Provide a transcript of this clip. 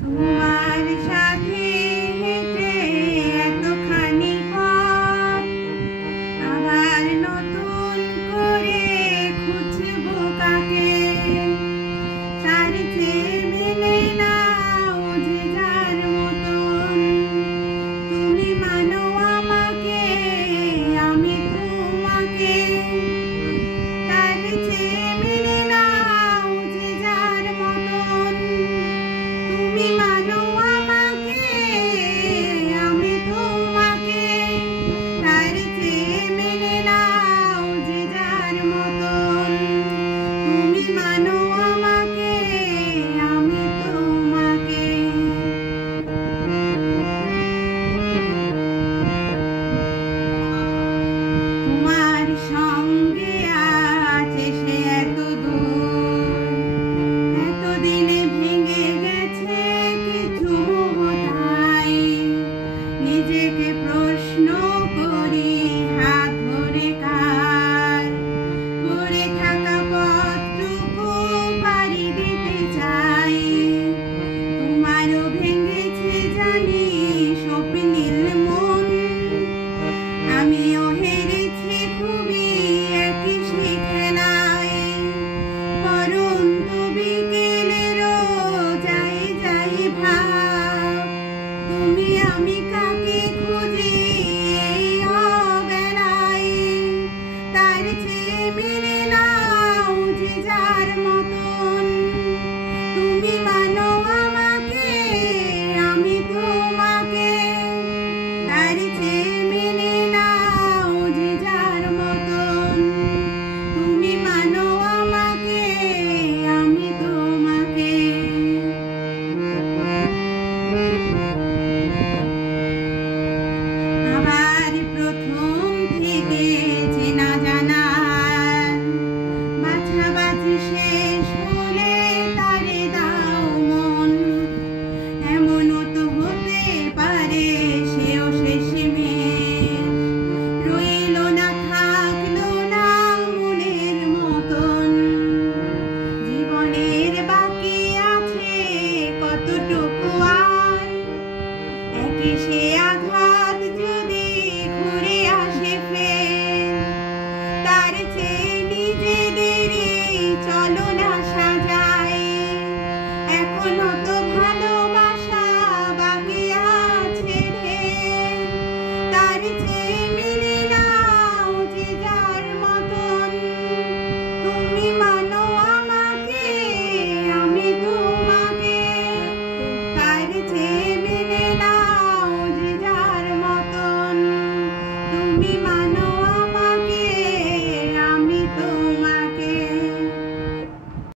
তোমার সাথে হেঁটে এতখানি পথ আবার নতুন করে খুঁজবো কাকে, তার চেয়ে মেনে নাও যে যার মতন। তুমি মানো আমাকে, আমি তোমাকে, তার চেয়ে মেনে নাও যে যার মতন। তুমি মানো আমাকে, আমি তোমাকে, তার চেয়ে মেনে নাও যে যার মতন। তুমি মানো আমাকে, আমি তোমাকে। তোমার সঙ্গে আছে সে এত দূর, এতদিনে ভেঙে গেছে কিছু মোহতাই। নিজেকে প্রশ্ন করি হাত ধরে কার, পড়ে থাকা পথটুকু পাড়ি দিতে চাই। তোমারও ভেঙেছে জানি স্বপ্নিল মন, আমিও হেরেছি খুবই একই শিখেনাই। পরন্ত বিকেলেরও যাই যাই ভাব, তুমি আমি কাকে খুঁজি এই অবেলায়। তার চেয়ে মেনে নাও যে যার মতন। তুমি মানো আমাকে, আমি তোমাকে, তার চেয়ে মেনে নাও যে যার মতন। তুমি মানো আমাকে, আমি তোমাকে। আবার প্রথম থেকে চেনা জানার বাছাবাছি শেষ হলে তারে দাও মন। এমনও তো হতে পারে সেও শেষমেশ রইল না, থাকলো না মনের মতন। জীবনের বাকি আছে কতটুকু আর, একে সে